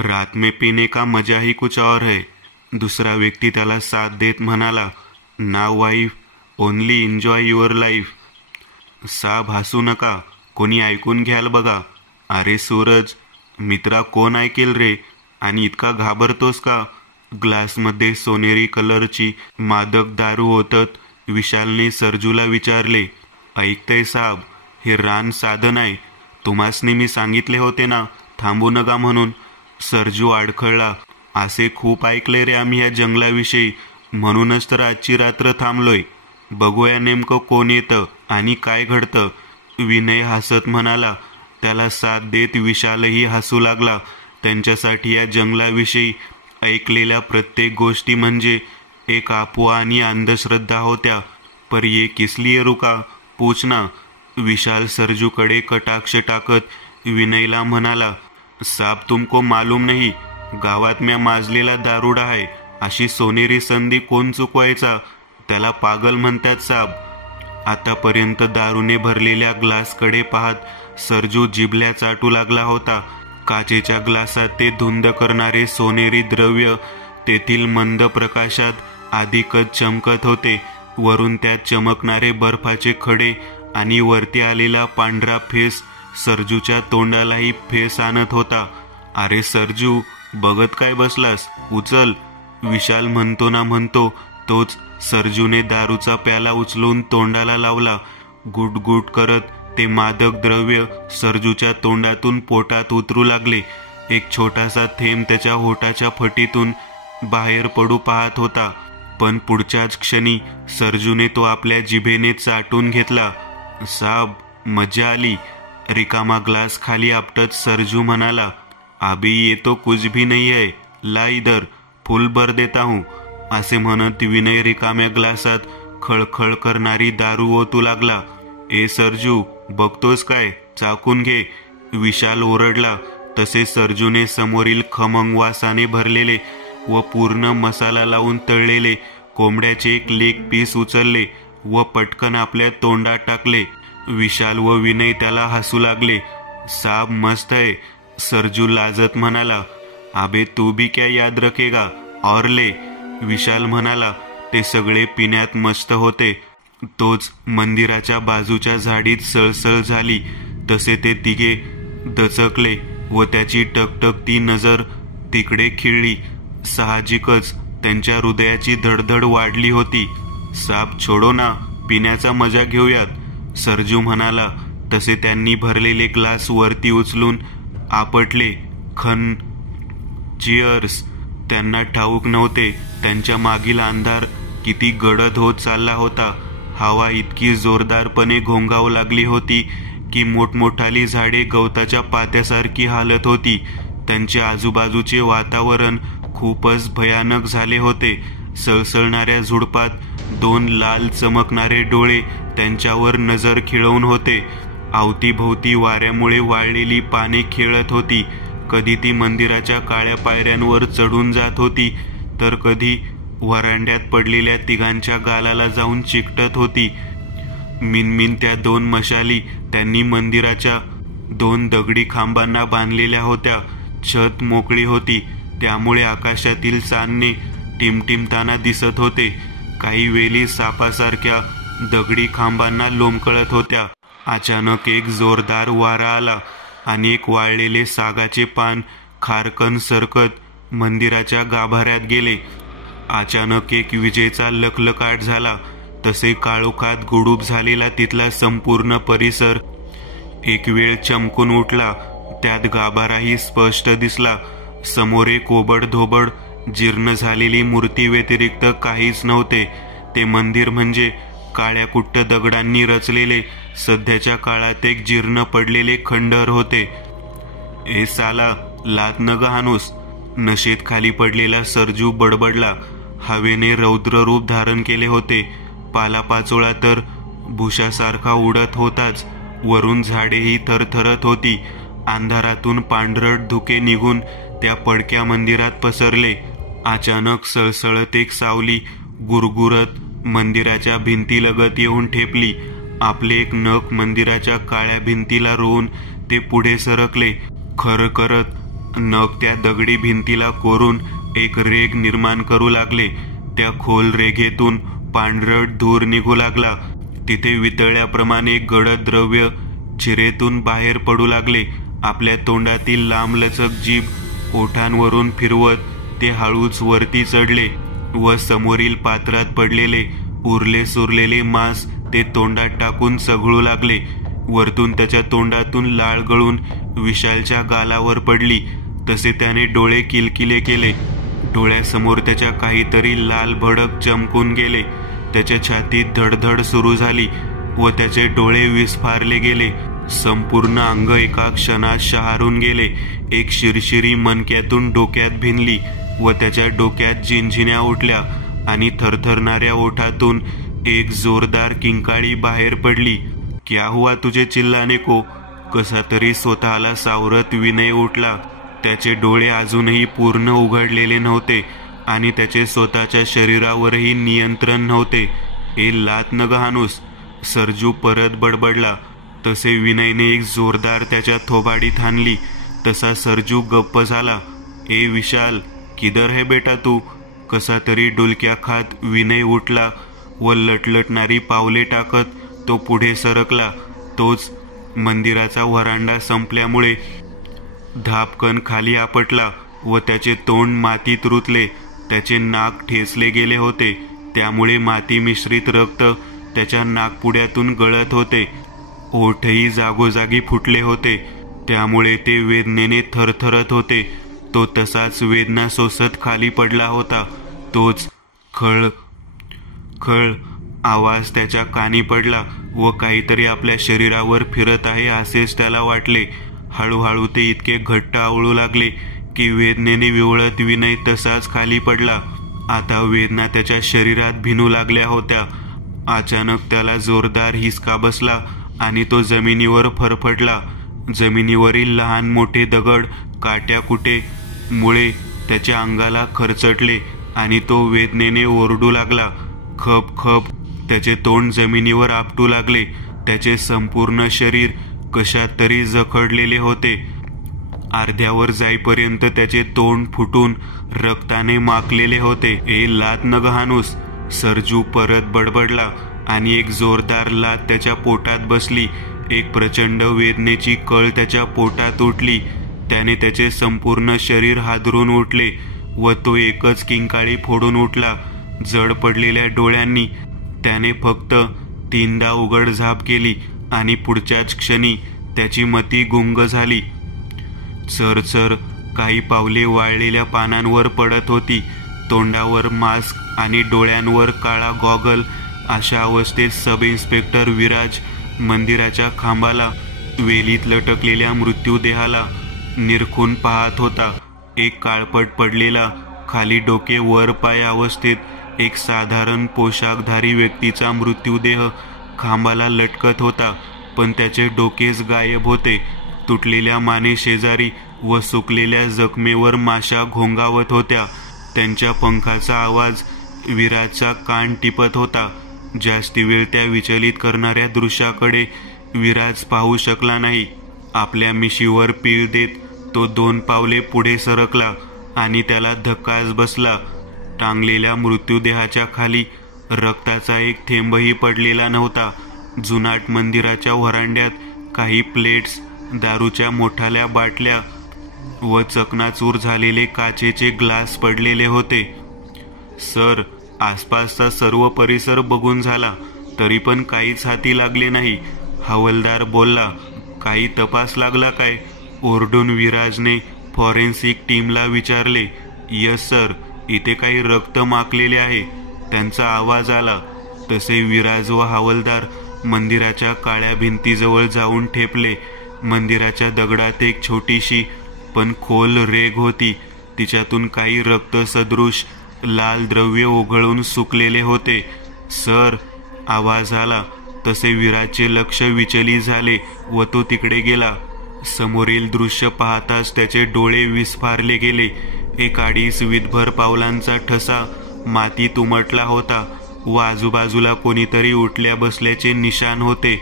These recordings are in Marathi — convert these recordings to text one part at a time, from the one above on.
रात में पीने का मजा ही कुछ और है। दुसरा व्यक्ती त्याला साथ देत म्हणाला, no wife, only enjoy your life. साब हसू नका, कोणी ऐकून घ्याल बघा. अरे सूरज मित्रा, कोण ऐकेल रे? आणि इतका घाबरतोस का? ग्लासमध्ये सोनेरी कलरची मादक दारू ओतत विशालने सरजूला विचारले. ऐकतय साब, हे रान साधन आहे. तुम्हासनी मी सांगितले होते ना थांबू नका म्हणून. सरजू अडखळला. असे खूप ऐकले रे आम्ही या जंगलाविषयी, म्हणूनच तर आजची रात्र थांबलोय. बघूया नेमकं कोण येतं आणि काय घडतं. विनय हसत म्हणाला. त्याला साथ देत विशालही हसू लागला. त्यांच्यासाठी या जंगलाविषयी ऐकलेल्या प्रत्येक गोष्टी म्हणजे एक अफवा आणि अंधश्रद्धा होत्या. पर ये किस लिए रुका, पूछना. विशाल सरजूकडे कटाक्ष टाकत विनयला म्हणाला, साब तुमको मालूम नहीं, गावात म्या माजलेला दारुडा आहे. अशी सोनेरी संधी कोण चुकवायचा? त्याला पागल म्हणतात साब. आतापर्यंत दारूने भरलेल्या ग्लासकडे पाहत सरजू जिभल्या चाटू लागला होता. काचेच्या ग्लासात ते धुंद करणारे सोनेरी द्रव्य तेथील मंद प्रकाशात अधिकच चमकत होते. वरून त्यात चमकणारे बर्फाचे खडे आणि वरती आलेला पांढरा फेस सरजूच्या तोंडालाही फेस आणत होता. अरे सरजू, बघत काय बसलास, उचल. विशाल म्हणतो ना म्हणतो तोच सरजूने दारूचा प्याला उचलून तोंडाला लावला. गुट गुट करत ते मादक द्रव्य सरजूच्या तोंडातून पोटात उतरू लागले. एक छोटासा थेंब त्याच्या होठाच्या फटीतून बाहेर पडू पाहत होता, पण पुढच्याच क्षणी सरजूने तो आपल्या जिभेने चाटून घेतला. साब, मजा आली. रिकामा ग्लास खाली आपटत सरजू म्हणाला, अभी ये तो कुछ भी नहीं है, ला इधर, फुल भर देता हूं. असे म्हणत विनय रिकाम्या ग्लासात खळखळ करणारी दारू ओतू लागला. ए सरजू, बघतोस काय, चाकून घे. विशाल ओरडला. तसे सरजूने समोरील खमंग वासाने भरलेले व पूर्ण मसाला लावून तळलेले कोंबड्याचे एक लेग पीस उचलले व पटकन आपल्या तोंडात टाकले. विशाल व विनय त्याला हसू लागले. साब मस्त है, सरजू लाजत म्हणाला. अबे तू भी क्या याद रखेगा, और ले. विशाल म्हणाला. ते सगळे पिण्यात मस्त होते. तोच मंदिराच्या बाजूच्या झाडीत सळसळ झाली. तसे ते तिघे दचकले व त्याची टकटकती नजर तिकडे खिळली. साहजिकच त्यांच्या हृदयाची धडधड वाढली होती. साब छोडो ना, पिण्याचा मजा घेऊयात, सरजू म्हणाला. तसे त्यांनी भरलेले ग्लास वरती उचलून आपटले. खन, चिअर्स. त्यांना ठाऊक नव्हते त्यांच्या मागील अंधार किती गडद होत चालला होता. हवा इतकी जोरदारपणे घोंगावू लागली होती की मोठमोठाली झाडे गवताच्या पात्यासारखी हालत होती. त्यांच्या आजूबाजूचे वातावरण खूपच भयानक झाले होते. सळसळणाऱ्या झुडपात दोन लाल चमकणारे डोळे त्यांच्यावर नजर खिळवून होते. अवतीभोवती वाऱ्यामुळे वाळलेली पाने खेळत होती. कधी ती मंदिराच्या काळ्या पायऱ्यांवर चढून जात होती, तर कधी व्हरांड्यात पडलेल्या तिघांच्या गालाला जाऊन चिकटत होती. मिनमिन त्या दोन मशाली त्यांनी मंदिराच्या दोन दगडी खांबांना बांधलेल्या होत्या. छत मोकळी होती, त्यामुळे आकाशातील चांदणे टिमटिमताना दिसत होते. काही वेली सापासारख्या दगडी खांबांना लोंबकळत होत्या. अचानक एक जोरदार वारा आला आणि एक वाळलेले सागाचे पान खारकन सरकत मंदिराच्या गाभाऱ्यात गेले. अचानक एक विजेचा लखलखाट झाला. तसे काळोखात गुडूप झालेला तिथला संपूर्ण परिसर एक वेळ चमकून उठला. त्यात गाभाराही स्पष्ट दिसला. समोर एक ओबडधोबड जीर्ण झालेली मूर्ती व्यतिरिक्त काहीच नव्हते. ते मंदिर म्हणजे काळ्या कुट्ट दगडांनी रचलेले सध्याच्या काळात एक जीर्ण पडलेले खंडर होते. ए साला, लात न हानूस. नशेत खाली पडलेला सरजू बडबडला. हवेने रौद्र रूप धारण केले होते. पालापाचोळा तर भुशासारखा उडत होताच. वरून झाडेही थरथरत होती. अंधारातून पांढरट धुके निघून त्या पडक्या मंदिरात पसरले. अचानक सळसळत एक सावली गुरगुरत मंदिराच्या भिंतीलगत येऊन ठेपली. आपले एक नख मंदिराच्या काळ्या भिंतीला रोवून ते पुढे सरकले. खर करत नख त्या दगडी भिंतीला कोरून एक रेघ निर्माण करू लागले. त्या खोल रेघेतून पांढरट धूर निघू लागला. तिथे वितळल्याप्रमाणे गडद द्रव्य चिरेतून बाहेर पडू लागले. आपल्या तोंडातील लांबलचक जीभ ओठांवरून फिरवत ते हळूच वरती चढले व समोरील पात्रात पडलेले उरले सुरलेले मांस ते तोंडात टाकून चघळू लागले. वरतून त्याच्या तोंडातून लाळ गळून विशालच्या गालावर पडली. तसे त्याने डोळे किलकिले केले. डोळ्यासमोर त्याच्या काहीतरी लाल भडक चमकून गेले. त्याच्या छातीत धडधड सुरू झाली व त्याचे डोळे विस्फारले गेले. संपूर्ण अंग एका क्षणात शहारून गेले. एक शिरशिरी मणक्यातून डोक्यात भिनली व त्याच्या डोक्यात झिंझिण्या उठल्या आणि थरथरणाऱ्या ओठातून एक जोरदार किंकाळी बाहेर पडली. क्या हुआ तुझे चिल्लाने को? कसा तरी स्वतःला सावरत विनय उठला. त्याचे डोळे अजूनही पूर्ण उघडलेले नव्हते आणि त्याचे स्वतःच्या शरीरावरही नियंत्रण नव्हते. ए लात न गहानूस, सरजू परत बडबडला. तसे विनयने एक जोरदार त्याच्या थोबाडीत हाणली. तसा सरजू गप्प झाला. ए विशाल, किधर है बेटा तू? कसा तरी डुलक्या खात विनय उठला व लटलटणारी पावले टाकत तो पुढे सरकला. तोच मंदिराचा व्हरांडा संपल्यामुळे धापकन खाली आपटला व त्याचे तोंड मातीत रुतले. त्याचे नाक ठेचले गेले होते, त्यामुळे माती मिश्रित रक्त त्याच्या नाकपुड्यातून गळत होते. ओठही जागोजागी फुटले होते, त्यामुळे ते वेदनेने थरथरत होते. तो तसाच वेदना सोसत खाली पडला होता. तोच खळ खळ आवाज त्याच्या कानी पडला व काहीतरी आपल्या शरीरावर फिरत आहे असेच त्याला वाटले. हळूहळू ते इतके घट्ट आवळू लागले की वेदनेने विवळत विनय तसाच खाली पडला. आता वेदना त्याच्या शरीरात भिनू लागल्या होत्या. अचानक त्याला जोरदार हिसका बसला आणि तो जमिनीवर फरफटला. जमिनीवरील लहान मोठे दगड, काट्या कुटे, मुळे त्याच्या अंगाला खरचटले आणि तो वेदनेने ओरडू लागला. खप खप त्याचे तोंड जमिनीवर आपटू लागले. त्याचे संपूर्ण शरीर कशात तरी जखडलेले होते. अर्ध्यावर जाईपर्यंत त्याचे तोंड फुटून रक्ताने माखलेले होते. ए लात न गहानूस, सरजू परत बडबडला आणि एक जोरदार लात त्याच्या पोटात बसली. एक प्रचंड वेदनेची कळ त्याच्या पोटात उठली. त्याने त्याचे संपूर्ण शरीर हादरून उठले व तो एकच किंकाळी फोडून उठला. जड पडलेल्या डोळ्यांनी त्याने फक्त 3दा उघड झाप केली आणि पुढच्याच क्षणी त्याची मती गुंग झाली. चरचर काही पावले वाळलेल्या पानांवर पडत होती. तोंडावर मास्क आणि डोळ्यांवर काळा गॉगल. अशा अवस्थेत सब इन्स्पेक्टर विराज मंदिराच्या खांबाला, वेलीत लटकलेल्या मृत्यूदेहाला निरखून पाहत होता. एक काळपट पडलेला, खाली डोके वर पाय अवस्थेत एक साधारण पोशाखधारी व्यक्तीचा मृत्यूदेह खांबाला लटकत होता, पण त्याचे डोकेच गायब होते. तुटलेल्या माने शेजारी व सुकलेल्या जखमेवर माशा घोंगावत होत्या. त्यांच्या पंखाचा आवाज विराजचा कान टिपत होता. जास्ती वेळ त्या विचलित करणाऱ्या दृश्याकडे विराज पाहू शकला नाही. आपल्या मिशीवर पीळ देत तो 2 पावले पुढे सरकला आणि त्याला धक्काच बसला. टांगलेल्या मृत्यूदेहाच्या खाली रक्ताचा एक थेंबही पडलेला नव्हता. जुनाट मंदिराच्या व्हरांड्यात काही प्लेट्स, दारूच्या मोठाल्या बाटल्या व चकनाचूर झालेले काचेचे ग्लास पडलेले होते. सर, आसपासचा सर्व परिसर बघून झाला, तरी पण काहीच हाती लागले नाही, हवालदार बोलला. काही तपास लागला काय? ओरडून विराजने फॉरेन्सिक टीमला विचारले. यस सर, इथे काही रक्त माखलेले आहे, त्यांचा आवाज आला. तसे विराज व हवालदार मंदिराच्या काळ्या भिंतीजवळ जाऊन ठेपले. मंदिराच्या दगडात एक छोटीशी पण खोल रेघ होती. तिच्यातून काही रक्त सदृश लाल द्रव्य ओघळून सुकलेले होते. सर, आवाज आला. तसे विराजचे लक्ष विचलित झाले व तो तिकडे गेला. समोरील दृश्य पाहताच त्याचे डोळे विस्फारले गेले. एक 2.5 विदभर पावलांचा ठसा मातीत उमटला होता व आजूबाजूला कोणीतरी उठल्या बसल्याचे निशाण होते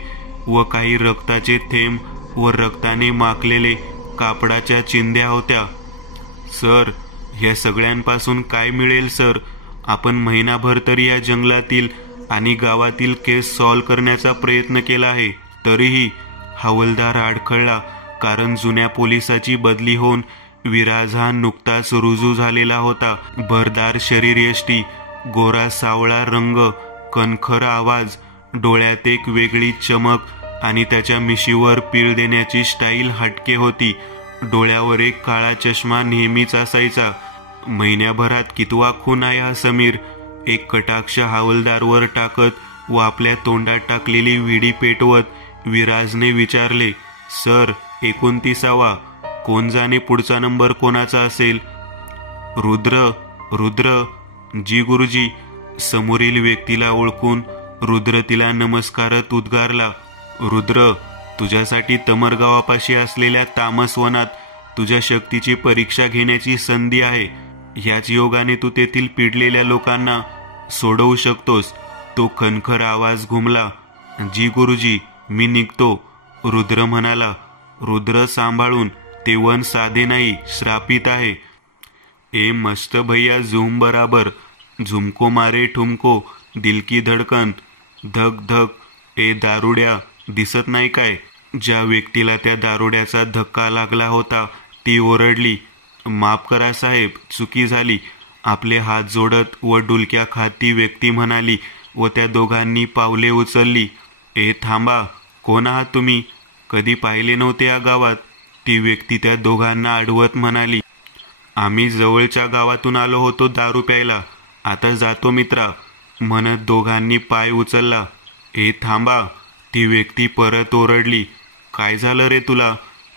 व काही रक्ताचे थेंब व रक्ताने माखलेले कापडाच्या चिंध्या होत्या. सर, या सगळ्यांपासून काय मिळेल सर? आपण महिनाभर तरी या जंगलातील आणि गावातील केस सॉल्व्ह करण्याचा प्रयत्न केला आहे, तरीही हवालदार अडखळला. कारण जुन्या पोलिसाची बदली होऊन विराज हा नुकताच रुजू झालेला होता. भरदार शरीरयष्टी, गोरा सावळा रंग, कणखर आवाज, डोळ्यात एक वेगळी चमक आणि त्याच्या मिशीवर पीळ देण्याची स्टाईल हटके होती. डोळ्यावर एक काळा चष्मा नेहमीच असायचा. महिन्याभरात कितवा खून आहे हा समीर? एक कटाक्ष हवालदारवर टाकत व आपल्या तोंडात टाकलेली विडी पेटवत विराजने विचारले, सर, 29वा. कोण जाणे पुढचा नंबर कोणाचा असेल? रुद्र. जी गुरुजी. समोरील व्यक्तीला ओळखून रुद्र तिला नमस्कारत उद्गारला. रुद्र, तुझ्यासाठी तमरगावापाशी असलेल्या तामसवनात तुझ्या शक्तीची परीक्षा घेण्याची संधी आहे. ह्याच योगाने तू तेथील पिडलेल्या लोकांना सोडवू शकतोस. तो खणखर आवाज घुमला. जी गुरुजी, मी निघतो, रुद्र म्हणाला. रुद्र सांभाळून, ते वन साधे नाही, श्रापित आहे. ए मस्त भैया, झूम बराबर, झुमको मारे ठुमको, दिल की धडकन, धक धक. ए दारुड्या, दिसत नाही काय? ज्या व्यक्तीला त्या दारुड्याचा धक्का लागला होता ती ओरडली, माफ करा साहेब, चुकी झाली. आपले हात जोडत व डुलक्या खात ती व्यक्ती म्हणाली व त्या दोघांनी पावले उचलली. ए थांबा, कोण आहात तुम्ही? कधी पाहिले नव्हते या गावात. ती व्यक्ती त्या दोघांना अडवत म्हणाली, आम्ही जवळच्या गावातून आलो होतो दारू प्यायला, आता जातो मित्रा, म्हणत दोघांनी पाय उचलला. ए थांबा, ती व्यक्ती परत ओरडली. काय झालं रे तुला?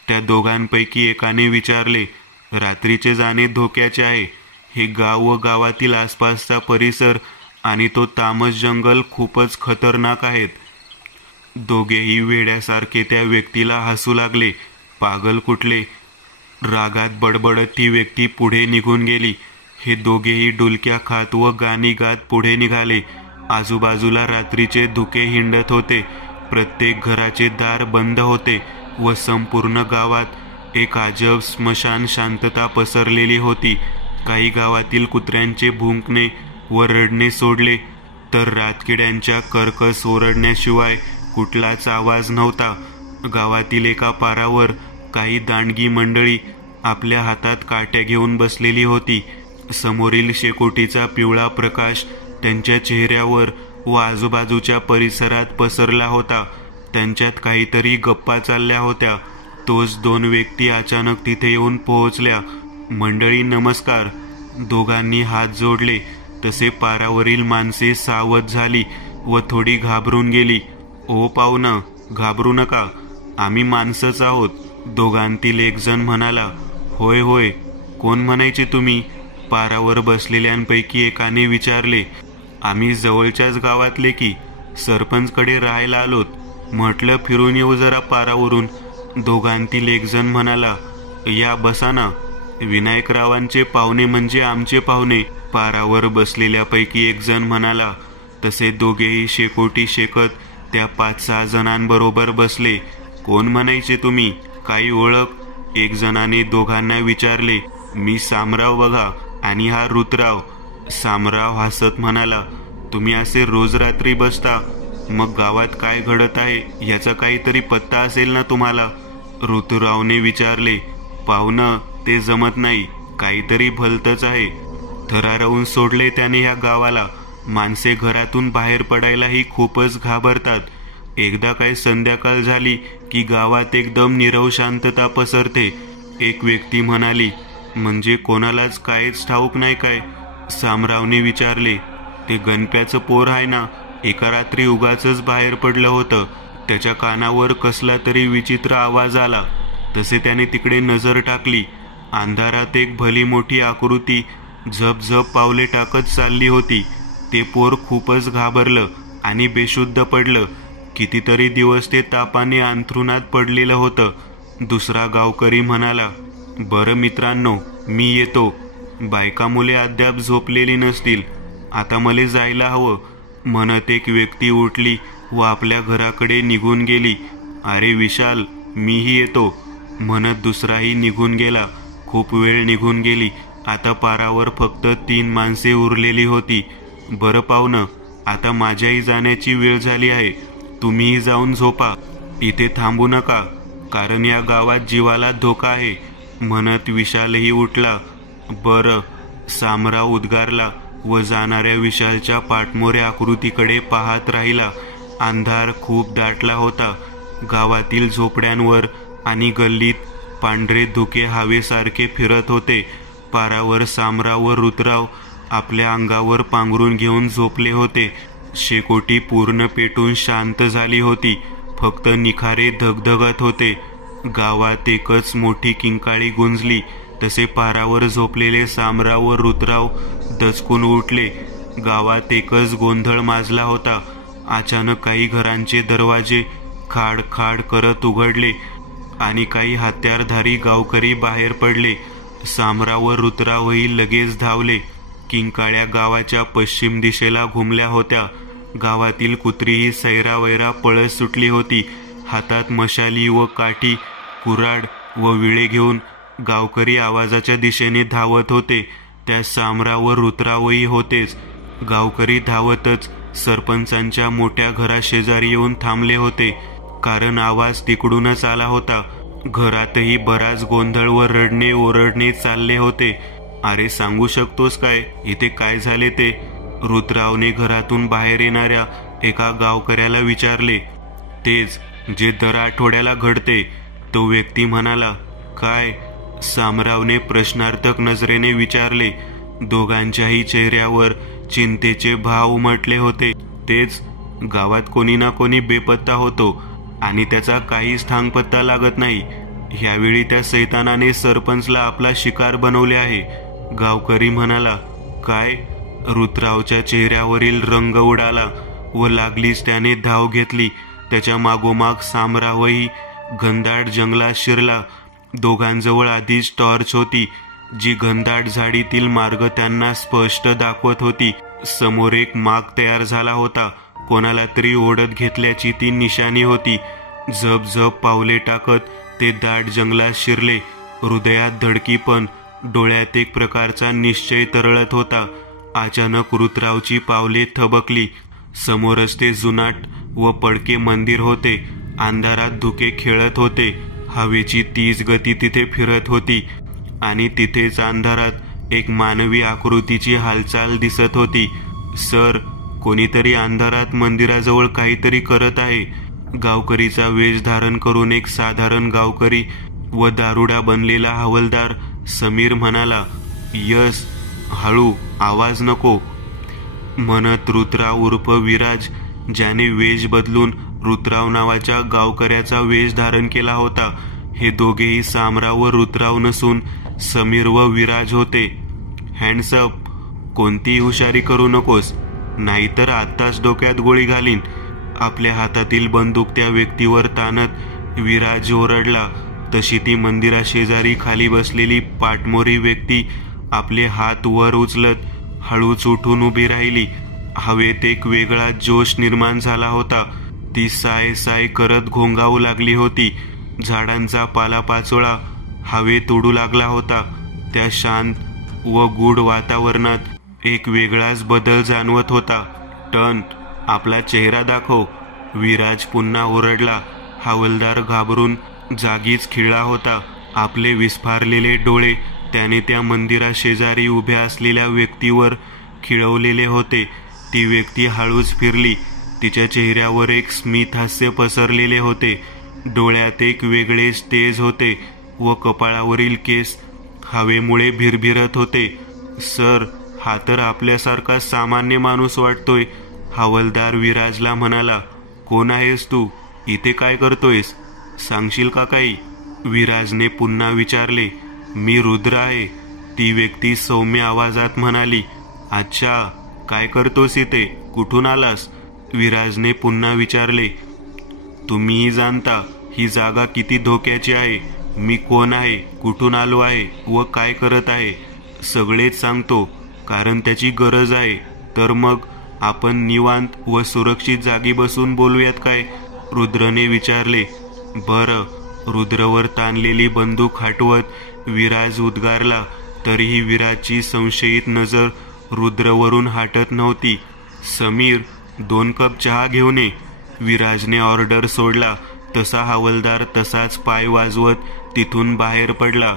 त्या दोघांपैकी एकाने विचारले. रात्रीचे जाणे धोक्याचे आहे. हे गाव व गावातील आसपासचा परिसर आणि तो तामस जंगल खूपच खतरनाक आहेत. दोघेही वेड्यासारखे त्या व्यक्तीला हसू लागले. पागल कुठले? रागात बडबडत ती व्यक्ती पुढे निघून गेली. हे दोघेही डुलक्या खात व गाणी गात पुढे निघाले. आजूबाजूला रात्रीचे धुके हिंडत होते. प्रत्येक घराचे दार बंद होते व संपूर्ण गावात एक अजब स्मशान शांतता पसरलेली होती. काही गावातील कुत्र्यांचे भुंकणे व रडणे सोडले तर रातकिड्यांच्या कर्कश ओरडण्याशिवाय कुठलाच आवाज नव्हता. गावातील एका पारावर काही दांडगी मंडळी आपल्या हातात काट्या घेऊन बसलेली होती. समोरील शेकोटीचा पिवळा प्रकाश त्यांच्या चेहऱ्यावर व आजूबाजूच्या परिसरात पसरला होता. त्यांच्यात काहीतरी गप्पा चालल्या होत्या. तोच दोन व्यक्ती अचानक तिथे येऊन पोहोचल्या. मंडळी नमस्कार. दोघांनी हात जोडले तसे पारावरील माणसे सावध झाली व थोडी घाबरून गेली. ओ पाहुणं, घाबरू नका, आम्ही माणसंच आहोत, दोघांतील एक जण म्हणाला. होय होय, कोण म्हणायचे तुम्ही? पारावर बसलेल्यांपैकी एकाने विचारले. आम्ही जवळच्याच गावातले की, सरपंचकडे राहायला आलोत, म्हटलं फिरून येऊ जरा पारावरून. दोघांतील एक जण म्हणाला. या बसा ना, विनायकरावांचे पाहुणे म्हणजे आमचे पाहुणे, पारावर बसलेल्यापैकी एक जण म्हणाला. तसे दोघेही शेकोटी शेकत त्या 5-6 जणांबरोबर बसले. कोण म्हणायचे तुम्ही? काही ओळख? एक जणाने दोघांना विचारले. मी सामराव बघा, आणि हा ऋतुराव. सामराव हसत म्हणाला. तुम्ही असे रोज रात्री बसता, मग गावात काय घडत आहे याचा काहीतरी पत्ता असेल ना तुम्हाला? ऋतुरावने विचारले. पाहुणं, ते जमत नाही, काहीतरी भलतच आहे. थरारवून सोडले त्याने ह्या गावाला. माणसे घरातून बाहेर पडायलाही खूपच घाबरतात. एकदा काय संध्याकाळ झाली की गावात एकदम नीरव शांतता पसरते. एक व्यक्ती म्हणाली. म्हणजे कोणालाच काहीच ठाऊक नाही काय? सामरावने विचारले. ते गणप्याचं पोर आहे ना, एका रात्री उगाचच बाहेर पडलं होतं. त्याच्या कानावर कसला तरी विचित्र आवाज आला. तसे त्याने तिकडे नजर टाकली. अंधारात एक भली मोठी आकृती झपझप पावले टाकत चालली होती. ते पोर खूपच घाबरलं आणि बेशुद्ध पडलं. कितीतरी दिवस ते तापाने अंथरुणात पडलेलं होतं. दुसरा गावकरी म्हणाला. बरं मित्रांनो, मी येतो. बायका मुले अद्याप झोपलेली नसतील, आता मला जायला हवं, म्हणत एक व्यक्ती उठली व आपल्या घराकडे निघून गेली. अरे विशाल, मीही येतो, म्हणत दुसराही निघून गेला. खूप वेळ निघून गेली. आता पारावर फक्त 3 माणसे उरलेली होती. बरं पाहुणं, आता माझ्याही जाण्याची वेळ झाली आहे. तुम्हीही जाऊन झोपा. इथे थांबू नका, कारण या गावात जीवाला धोका आहे, म्हणत विशालही उठला. बरं, सामराव उद्गारला व जाणाऱ्या विशालच्या पाठमोऱ्या आकृतीकडे पाहत राहिला. अंधार खूप दाटला होता. गावातील झोपड्यांवर आणि गल्लीत पांढरे धुके हवेसारखे फिरत होते. पारावर सामराव व रुद्राव आपल्या अंगावर पांघरून घेऊन झोपले होते. शेकोटी पूर्ण पेटून शांत झाली होती. फक्त निखारे धगधगत होते. गावात एकच मोठी किंकाळी गुंजली. तसे पारावर झोपलेले सामराव व रुद्राव दचकून उठले. गावात एकच गोंधळ माजला होता. अचानक काही घरांचे दरवाजे खाड खाड करत उघडले आणि काही हत्यारधारी गावकरी बाहेर पडले. सामराव व रुद्रावही लगेच धावले. किंकाळ्या गावाच्या पश्चिम दिशेला घुमल्या होत्या. गावातील कुत्रीही सैरावैरा पळत सुटली होती. हातात मशाली व काठी, कुऱ्हाड व विळे घेऊन गावकरी आवाजाच्या दिशेने धावत होते. त्या सामराव व रुद्रावही होतेच. गावकरी धावतच सरपंचांच्या मोठ्या घराशेजारी येऊन थांबले होते, कारण आवाज तिकडूनच आला होता. घरातही बराच गोंधळ व रडणे ओरडणे चालले होते. अरे, सांगू शकतोस काय इथे काय झाले ते? रुद्रावने घरातून बाहेर येणाऱ्या एका गावकऱ्याला विचारले. तेच जे दर आठवड्याला घडते, तो व्यक्ती म्हणाला. काय? सामरावने प्रश्नार्थक नजरेने विचारले. दोघांच्याही चेहऱ्यावर चिंतेचे भाव उमटले होते. तेच, गावात कोणी ना कोणी बेपत्ता होतो आणि त्याचा काहीच थांगपत्ता लागत नाही. ह्यावेळी त्या सैतानाने सरपंचला आपला शिकार बनवले आहे, गावकरी म्हणाला. काय? रुद्रावच्या चेहऱ्यावरील रंग उडाला व लागलीच त्याने धाव घेतली. त्याच्या मागोमाग सामरावही घनदाट जंगलात शिरला. दोघांजवळ आधीच टॉर्च होती, जी घनदाट झाडीतील मार्ग त्यांना स्पष्ट दाखवत होती. समोर एक माग तयार झाला होता. कोणाला तरी ओढत घेतल्याची ती निशाणी होती. झप झप पावले टाकत ते दाट जंगलात शिरले. हृदयात धडकी पण डोळ्यात एक प्रकारचा निश्चय तरळत होता. अचानक रुद्रावची पावले थबकली. समोरच ते जुनाट व पडके मंदिर होते. अंधारात धुके खेळत होते. हवेची तीच गती तिथे फिरत होती आणि तिथेच अंधारात एक मानवी आकृतीची हालचाल दिसत होती. सर, कोणीतरी अंधारात मंदिराजवळ काहीतरी करत आहे. गावकरीचा वेश धारण करून एक साधारण गावकरी व दारुडा बनलेला हवालदार समीर म्हणाला. यस, हळू, आवाज नको, म्हणत रुद्राव उर्फ विराज, ज्याने वेश बदलून रुद्राव नावाच्या गावकऱ्याचा वेश धारण केला होता. हे दोघेही सामराव व रुद्राव नसून समीर व विराज होते. हँड्स अप, कोणतीही हुशारी करू नकोस, नाहीतर आत्ताच डोक्यात गोळी घालीन. आपल्या हातातील बंदूक त्या व्यक्तीवर ताणत विराज ओरडला. तशी ती मंदिराशेजारी खाली बसलेली पाठमोरी व्यक्ती आपले हात वर उचलत हळूच उठून उभी राहिली. हवेत एक वेगळा जोश निर्माण झाला होता. ती साय साय करत घोंगावू लागली होती. झाडांचा पालापाचोळा हवेत उडू लागला होता. त्या शांत व गूढ वातावरणात एक वेगळाच बदल जाणवत होता. टन, आपला चेहरा दाखव, विराज पुन्हा ओरडला. हवालदार घाबरून जागीच खिळला होता. आपले विस्फारलेले डोळे त्याने त्या मंदिराशेजारी उभ्या असलेल्या व्यक्तीवर खिळवलेले होते. ती व्यक्ती हळूच फिरली. तिच्या चेहऱ्यावर एक स्मित हास्य पसरलेले होते. डोळ्यात एक वेगळेच तेज होते व कपाळावरील केस हवेमुळे भिरभिरत होते. सर, हा तर आपल्यासारखा सामान्य माणूस वाटतोय, हवालदार विराजला म्हणाला. कोण आहेस तू? इथे काय करतोयस? सांगशील का काही? विराजने पुन्हा विचारले. मी रुद्र आहे, ती व्यक्ती सौम्य आवाजात म्हणाली. अच्छा, काय करतोस इथे? कुठून आलास? विराजने पुन्हा विचारले. तुम्हीही जाणता ही जागा किती धोक्याची आहे. मी कोण आहे, कुठून आलो आहे व काय करत आहे सगळेच सांगतो, कारण त्याची गरज आहे. तर मग आपण निवांत व सुरक्षित जागी बसून बोलूयात काय? रुद्रने विचारले. बरं. रुद्रवर ताणलेली बंदूक हटवत विराज उद्गारला, तरीही विराजची संशयित नजर रुद्रवरून हटत नव्हती. समीर, 2 कप चहा घेऊन ये. विराजने ऑर्डर सोडला तसा हवालदार तसाच पाय वाजवत तिथून बाहेर पडला.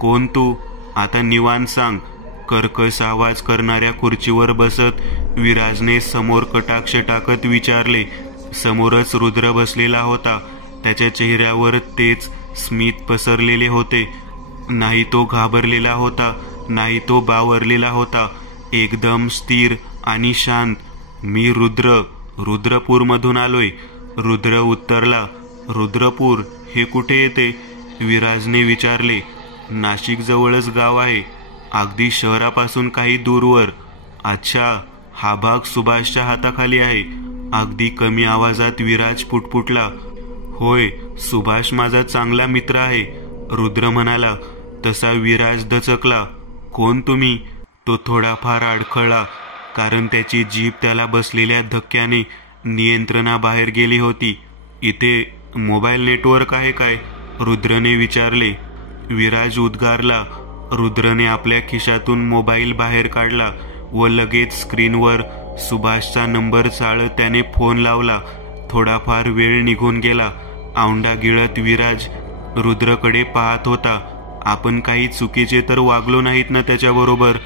कोण तू? आता निवांत सांग. कर्कश आवाज करणाऱ्या खुर्चीवर बसत विराजने समोर कटाक्ष टाकत विचारले. समोरच रुद्र बसलेला होता. त्याच्या चेहऱ्यावर तेच स्मित पसरलेले होते. नाही तो घाबरलेला होता, नाही तो बावरलेला होता. एकदम स्थिर आणि शांत. मी रुद्रपूरमधून आलोय. रुद्र उत्तरला. रुद्रपूर हे कुठे येते? विराजने विचारले. नाशिक जवळच गाव आहे, अगदी शहरापासून काही दूरवर. अच्छा, हा भाग सुभाषच्या हाताखाली आहे. अगदी कमी आवाजात विराज पुटपुटला. होय, सुभाष माझा चांगला मित्र आहे, रुद्र म्हणाला. तसा विराज दचकला. कोण तुम्ही? तो थोडाफार अडखळला, कारण त्याची जीभ त्याला बसलेल्या धक्क्याने नियंत्रणाबाहेर गेली होती. इथे मोबाईल नेटवर्क आहे काय? रुद्रने विचारले. विराज उद्गारला. रुद्रने आपल्या खिशातून मोबाईल बाहेर काढला व लगेच स्क्रीनवर सुभाषचा नंबर चाळत त्याने फोन लावला. थोडाफार वेळ निघून गेला. औंढा गिळत विराज रुद्रकडे पाहत होता. आपण काही चुकीचे तर वागलो नाहीत ना त्याच्याबरोबर?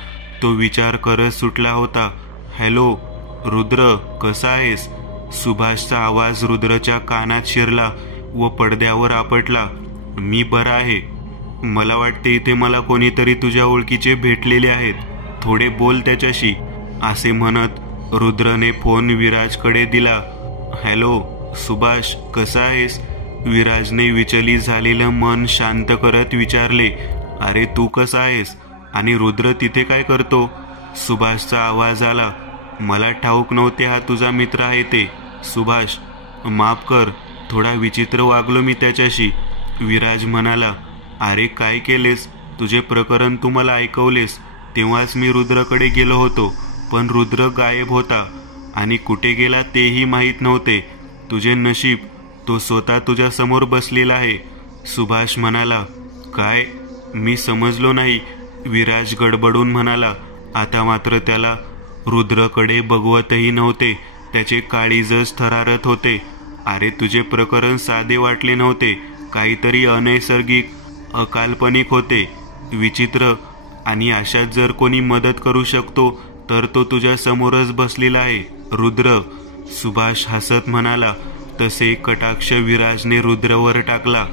तो विचार करत सुटला होता. हॅलो रुद्र, कसा आहेस? सुभाषचा आवाज रुद्रच्या कानात शिरला व पडद्यावर आपटला. मी बरा आहे. मला वाटते इथे मला कोणीतरी तुझ्या ओळखीचे भेटलेले आहेत, थोडे बोल त्याच्याशी, असे म्हणत रुद्रने फोन विराजकडे दिला. हॅलो सुभाष, कसा आहेस? विराजने विचलित झालेलं मन शांत करत विचारले. अरे तू कसा आहेस? आणि रुद्र तिथे काय करतो? सुभाषचा आवाज आला. मला ठाऊक नव्हते हा तुझा मित्र आहे ते. सुभाष, माफ कर, थोडा विचित्र वागलो मी त्याच्याशी, विराज म्हणाला. अरे काय केलेस? तुझे प्रकरण तू मला ऐकवलेस तेव्हाच मी रुद्रकडे गेलो होतो, पण रुद्र गायब होता आणि कुठे गेला तेही माहीत नव्हते. तुझे नशीब, तो स्वतः तुझ्या समोर बसलेला आहे, सुभाष म्हणाला. काय? मी समजलो नाही, विराज गडबडून म्हणाला. आता मात्र त्याला रुद्रकडे बघवतही नव्हते. त्याचे काळीजच थरारत होते. अरे तुझे प्रकरण साधे वाटले नव्हते, काहीतरी अनैसर्गिक, अकाल्पनिक होते, विचित्र. आणि अशात जर कोणी मदत करू शकतो तर तो तुझ्या समोरच बसलेला आहे, रुद्र, सुभाष हसत म्हणाला. तसे कटाक्ष विराजने रुद्रवर टाकला.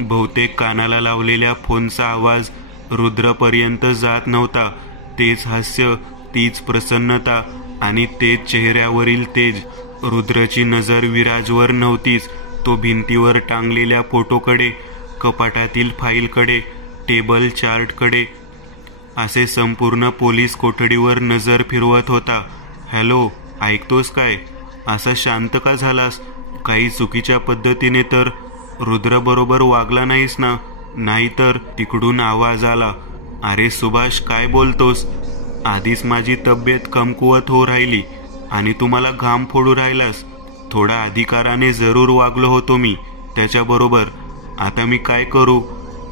बहुतेक कानाला लावलेल्या फोनचा आवाज रुद्रपर्यंत जात नव्हता. तेच हास्य, तीच प्रसन्नता आणि तेच चेहऱ्यावरील तेज. रुद्रची नजर विराजवर नव्हतीच. तो भिंतीवर टांगलेल्या फोटोकडे, कपाटातील फाईलकडे, टेबल चार्टकडे, असे संपूर्ण पोलीस कोठडीवर नजर फिरवत होता. हॅलो, ऐकतोस काय? असा शांत का झालास? काही चुकीच्या पद्धतीने तर रुद्र बरोबर वागला नाहीस ना? नाहीतर तिकडून आवाज आला. अरे सुभाष, काय बोलतोस? आधीच माझी तब्येत कमकुवत हो राहिली आणि तुम्हाला घाम फोडू राहिलास. थोडा अधिकाराने जरूर वागलो होतो मी त्याच्याबरोबर. आता मी काय करू?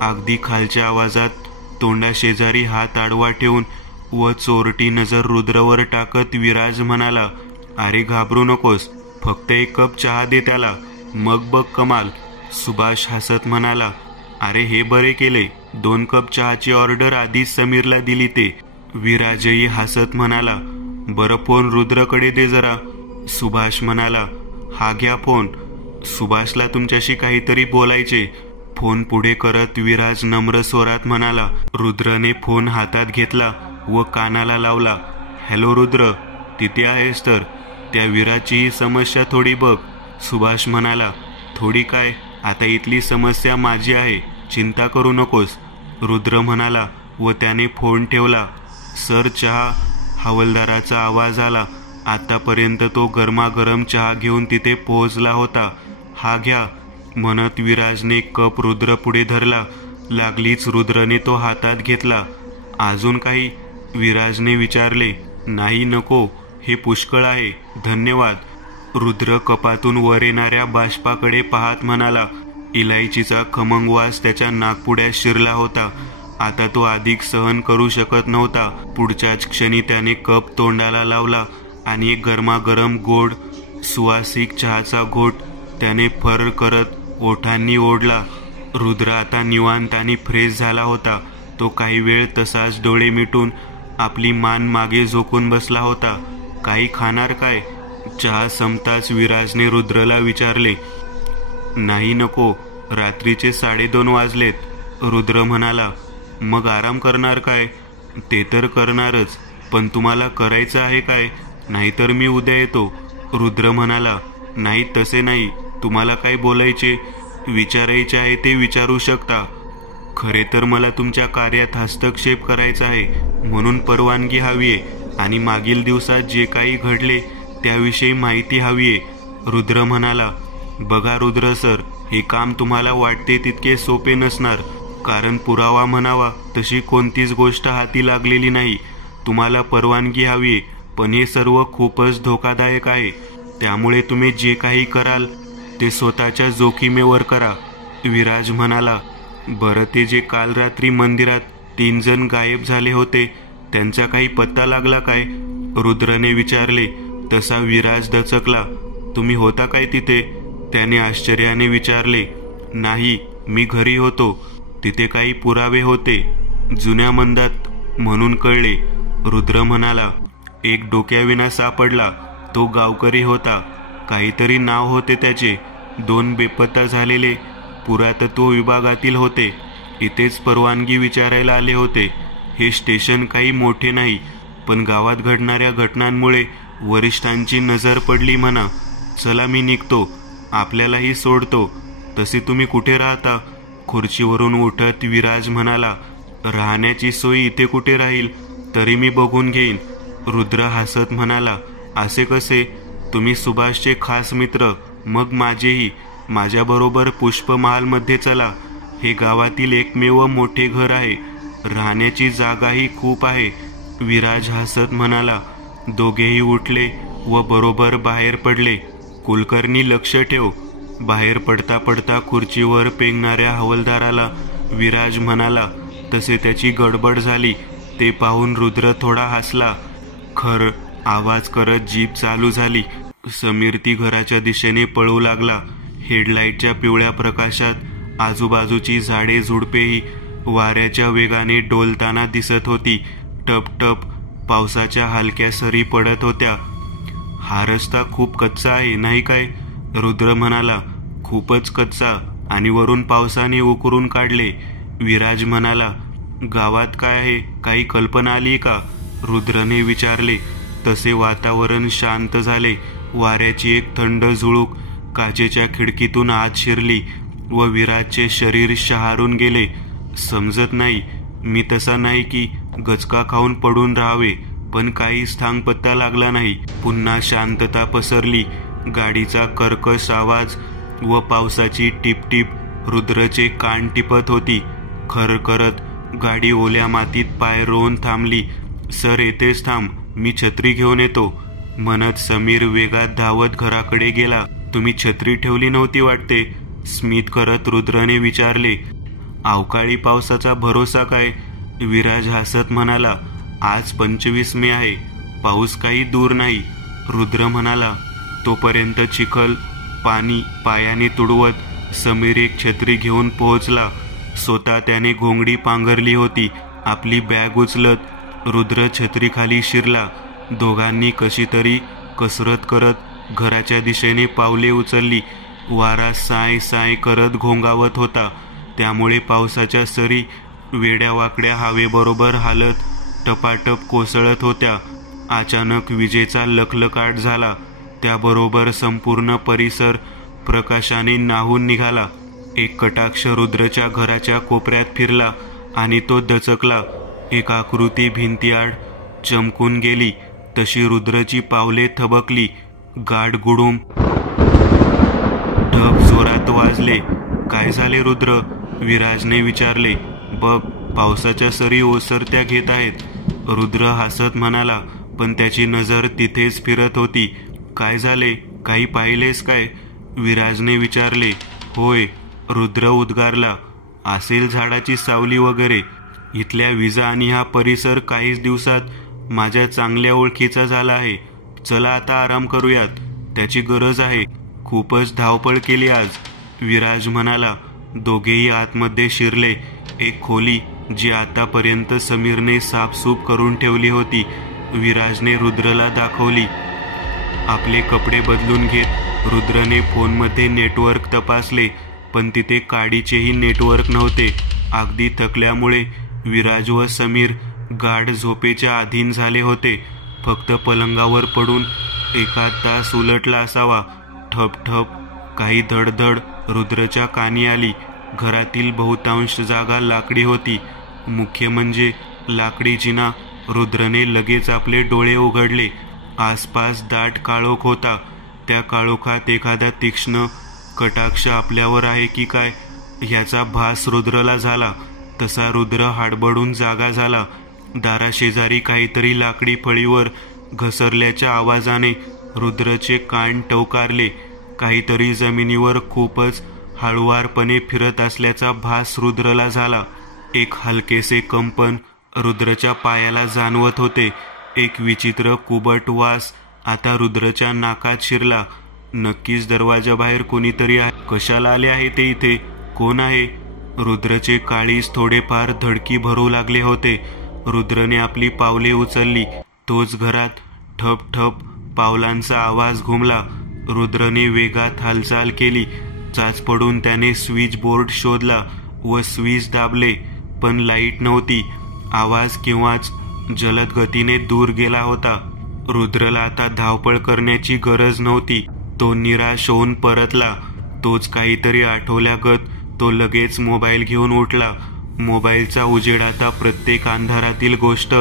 अगदी खालच्या आवाजात तोंडाशेजारी हात आडवा ठेवून व चोरटी नजर रुद्रवर टाकत विराज म्हणाला. अरे घाबरू नकोस, फक्त 1 कप चहा दे त्याला, मग बघ कमाल, सुभाष हसत म्हणाला. अरे हे बरे केले, 2 कप चहाची ऑर्डर आधीच समीरला दिली ते, विराजही हसत म्हणाला. बरं फोन रुद्रकडे दे जरा, सुभाष म्हणाला. हा घ्या फोन, सुभाषला तुमच्याशी काहीतरी बोलायचे, फोन पुढे करत विराज नम्र स्वरात म्हणाला. रुद्रने फोन हातात घेतला व कानाला लावला. हॅलो रुद्र, तिथे आहेस तर? त्या विराजची समस्या थोडी बघ, सुभाष म्हणाला. थोडी काय, आता इथली समस्या माझी आहे, चिंता करू नकोस, रुद्र म्हणाला व त्याने फोन ठेवला. सर चहा, हवालदाराचा आवाज आला. आतापर्यंत तो गरमागरम चहा घेऊन तिथे पोहोचला होता. हा घ्या, म्हणत विराजने कप रुद्र पुढे धरला. लागलीच रुद्रने तो हातात घेतला. अजून काही, विराजने विचारले. नाही नको, हे पुष्कळ आहे, धन्यवाद, रुद्र कपातून वर येणाऱ्या बाष्पाकडे पाहत म्हणाला. इलायचीचा खमंग वास त्याच्या नाकपुड्यात शिरला होता. आता तो अधिक सहन करू शकत नव्हता. पुढच्याच क्षणी त्याने कप तोंडाला लावला आणि एक गरमागरम गोड सुवासिक चहाचा घोट त्याने फर करत ओठांनी ओढला. रुद्र आता निवांत आणि फ्रेश झाला होता. तो काही वेळ तसाच डोळे मिटून आपली मान मागे झोकून बसला होता. काही खाणार काय? चहा संपताच विराजने रुद्रला विचारले. नाही नको, रात्रीचे 2:30 वाजलेत. रुद्र म्हणाला. मग आराम करणार काय? ते तर करणारच, पण तुम्हाला करायचं आहे काय? नाहीतर मी उद्या येतो. रुद्र म्हणाला. नाही तसे नाही, तुम्हाला काय बोलायचे विचारायचे आहे ते विचारू शकता. खरे तर मला तुमच्या कार्यात हस्तक्षेप करायचा आहे, म्हणून परवानगी हवी आहे आणि मागील दिवसात जे काही घडले त्याविषयी माहिती हवी आहे. रुद्र म्हणाला. बघा रुद्र सर, हे काम तुम्हाला वाटते तितके सोपे नसणार, कारण पुरावा म्हणावा तशी कोणतीच गोष्ट हाती लागलेली नाही. तुम्हाला परवानगी हवी आहे, पण हे सर्व खूपच धोकादायक आहे. त्यामुळे तुम्ही जे काही कराल ते स्वतःच्या जोखीमेवर करा. विराज म्हणाला. बरं, ते जे काल रात्री मंदिरात 3 जण गायब झाले होते त्यांचा काही पत्ता लागला काय? रुद्रने विचारले. तसा विराज दचकला. तुम्ही होता काय तिथे? त्याने आश्चर्याने विचारले. नाही, मी घरी होतो. तिथे काही पुरावे होते, जुन्या मंदात म्हणून कळले. रुद्र म्हणाला. एक डोक्याविना सापडला. तो गावकरी होता, काहीतरी नाव होते त्याचे. 2 बेपत्ता झालेले पुरातत्व विभागातील होते. इथेच परवानगी विचारायला आले होते. हे स्टेशन काही मोठे नाही, पण गावात घडणाऱ्या घटनांमुळे वरिष्ठांची नजर पडली म्हणा. चला मी निघतो, आपल्यालाही सोडतो. तसे तुम्ही कुठे राहता? खुर्चीवरून उठत विराज म्हणाला. राहण्याची सोय इथे कुठे राहील, तरी मी बघून घेईन. रुद्र हसत म्हणाला. असे कसे? तुम्ही सुभाषचे खास मित्र, मग माझेही. माझ्याबरोबर पुष्पमहालमध्ये चला. हे गावातील एकमेव मोठे घर आहे. राहण्याची जागाही खूप आहे. विराज हसत म्हणाला. दोघेही उठले व बरोबर बाहेर पडले. कुलकर्णी लक्ष ठेव. बाहेर पडता पडता खुर्चीवर पेंगणाऱ्या हवलदाराला विराज म्हणाला. तसे त्याची गडबड झाली. ते पाहून रुद्र थोडा हसला. खर आवाज करत जीप चालू झाली. समीर ती घराच्या दिशेने पळू लागला. हेडलाईटच्या पिवळ्या प्रकाशात आजूबाजूची झाडे झुडपेही वाऱ्याच्या वेगाने डोलताना दिसत होती. टप टप पावसाच्या हलक्या सरी पडत होत्या. हा रस्ता खूप कच्चा आहे नाही काय? रुद्र म्हणाला. खूपच कच्चा, आणि वरून पावसाने उकरून काढले. विराज म्हणाला. गावात काय आहे, काही कल्पना आली का? रुद्रने विचारले. तसे वातावरण शांत झाले. वाऱ्याची एक थंड झुळूक काचेच्या खिडकीतून आत शिरली व विराजचे शरीर शहारून गेले. समजत नाही, मी तसा नाही की गचका खाऊन पडून राहावे, पण काहीच थांगपत्ता लागला नाही. पुन्हा शांतता पसरली. गाडीचा कर्कश आवाज व पावसाची टिपटिप रुद्रचे कान टिपत होती. खर करत गाडी ओल्या मातीत पाय रोवून थांबली. सर, येथेच थांब, मी छत्री घेऊन येतो, म्हणत समीर वेगात धावत घराकडे गेला. तुम्ही छत्री ठेवली नव्हती वाटते, स्मित करत रुद्रने विचारले. अवकाळी पावसाचा भरोसा काय? विराज हसत म्हणाला. आज 25 मे आहे, पाऊस काही दूर नाही. रुद्र म्हणाला. तोपर्यंत चिखल पाणी पायाने तुडवत समीर एक छत्री घेऊन पोहोचला. स्वतः त्याने घोंगडी पांघरली होती. आपली बॅग उचलत रुद्र छत्रीखाली शिरला. दोघांनी कशी तरी कसरत करत घराच्या दिशेने पावले उचलली. वारा साय साय करत घोंगावत होता, त्यामुळे पावसाच्या सरी वेड्यावाकड्या हवेबरोबर हालत टपाटप कोसळत होत्या. अचानक विजेचा लखलखाट झाला. त्याबरोबर संपूर्ण परिसर प्रकाशाने न्हाऊन निघाला. एक कटाक्ष रुद्रच्या घराच्या कोपऱ्यात फिरला आणि तो दचकला. एक आकृती भिंतीआड चमकून गेली. तशी रुद्रची पावले थबकली. गाड गुडूम ढग जोरात वाजले. काय झाले रुद्र? विराजने विचारले. बघ, पावसाच्या सरी ओसरत्या घेत आहेत. रुद्र हसत म्हणाला, पण त्याची नजर तिथेच फिरत होती. काय झाले? काही पाहिलेस काय? विराजने विचारले. होय, रुद्र उद्गारला. असेल झाडाची सावली वगैरे. इथल्या विजा आणि हा परिसर काहीच दिवसात माझ्या चांगल्या ओळखीचा झाला आहे. चला आता आराम करूयात, त्याची गरज आहे. खूपच धावपळ केली आज, विराज म्हणाला. दोघेही आतमध्ये शिरले. एक खोली जी आतापर्यंत समीरने साफसूफ करून ठेवली होती विराजने रुद्रला दाखवली. आपले कपडे बदलून घेत रुद्रने फोनमध्ये नेटवर्क तपासले, पण तिथे काडीचेही नेटवर्क नव्हते. अगदी थकल्यामुळे विराज व समीर गाढ झोपेच्या अधीन झाले होते. फक्त पलंगावर पडून एखाद तास उलटला असावा. ठप ठप काही धडधड रुद्रच्या कानी आली. घरातील बहुतांश जागा लाकडी होती. मुख्य म्हणजे लाकडी जिना. रुद्रने लगेच आपले डोळे उघडले. आसपास दाट काळोख होता. त्या काळोखात एखादा तीक्ष्ण कटाक्ष आपल्यावर आहे की काय ह्याचा भास रुद्रला झाला. तसा रुद्र हाडबडून जागा झाला. दाराशेजारी काहीतरी लाकडी फळीवर घसरल्याच्या आवाजाने रुद्रचे कान टवकारले. काहीतरी जमिनीवर खूपच हळुवारपणे फिरत असल्याचा भास रुद्रला झाला. एक हलकेसे कंपन रुद्रच्या पायाला जाणवत होते. एक विचित्र कुबट वास आता रुद्रच्या नाकात शिरला. नक्कीच दरवाजाबाहेर कोणीतरी आहे. कशाला आले आहे ते इथे? कोण आहे? रुद्रचे काळीज थोडेफार धडकी भरू लागले होते. रुद्रने आपली पावले उचलली. तोच घरात. ठप ठप पावलांचा आवाज घुमला. रुद्रने वेगात हालचाल केली. चाच पडून त्याने स्विच बोर्ड शोधला व स्विच दाबले, पण लाईट नव्हती. आवाज केव्हाच जलद गतीने दूर गेला होता. रुद्रला आता धावपळ करण्याची गरज नव्हती. तो निराश होऊन परतला. तोच काहीतरी आठवल्यागत तो लगेच मोबाईल घेऊन उठला. मोबाईलचा उजेड आता प्रत्येक अंधारातील गोष्ट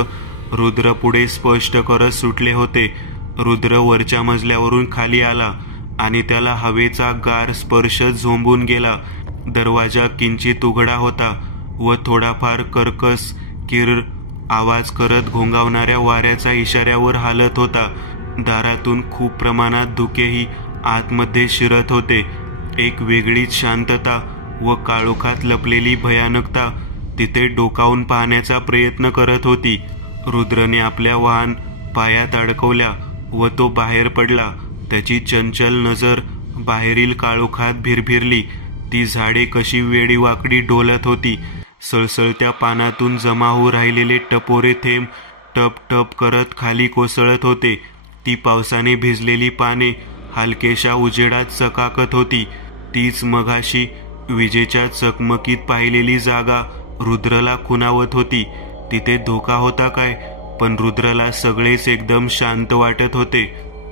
रुद्र पुढे स्पष्ट करत सुटले होते. रुद्र वरच्या मजल्यावरून खाली आला आणि त्याला हवेचा गार स्पर्श झोंबून गेला. दरवाजा किंचित उघडा होता व थोडाफार कर्कश किर आवाज करत घोंगावणाऱ्या वाऱ्याचा इशाऱ्यावर हालत होता. दारातून खूप प्रमाणात धुकेही आतमध्ये शिरत होते. एक वेगळीच शांतता व काळोखात लपलेली भयानकता तिथे डोकावून पाहण्याचा प्रयत्न करत होती. रुद्रने आपल्या वाहन पायात अडकवल्या व तो बाहेर पडला. त्याची चंचल नजर बाहेरील काळोखात भिरभिरली. ती झाडे कशी वेडीवाकडी डोलत होती. सळसळत्या पानातून जमा होऊ राहिलेले टपोरे थेंब टप टप करत खाली कोसळत होते. ती पावसाने भिजलेली पाने हलकेशा उजेडात चकाकत होती. तीच मघाशी विजेच्या चकमकीत पाहिलेली जागा रुद्रला खुणावत होती. तिथे धोका होता काय? पण रुद्रला सगळेच एकदम शांत वाटत होते.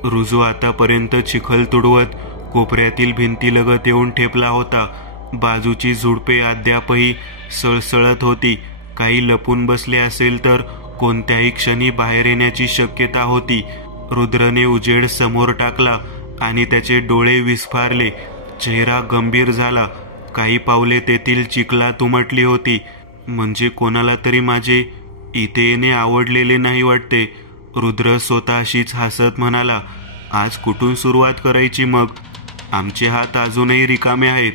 रुजू आतापर्यंत चिखल तुडवत कोपऱ्यातील भिंतीलगत येऊन ठेपला होता. बाजूची झुडपे अद्यापही सळसळत होती. काही लपून बसले असेल तर कोणत्याही क्षणी बाहेर येण्याची शक्यता होती. रुद्रने उजेड समोर टाकला आणि त्याचे डोळे विस्फारले. चेहरा गंभीर झाला. काही पावले तेथील चिखलात उमटली होती. म्हणजे कोणाला तरी माझे इथे येणे आवडलेले नाही वाटते. रुद्र स्वतःशीच हसत म्हणाला. आज कुठून सुरुवात करायची मग? आमचे हात अजूनही रिकामे आहेत.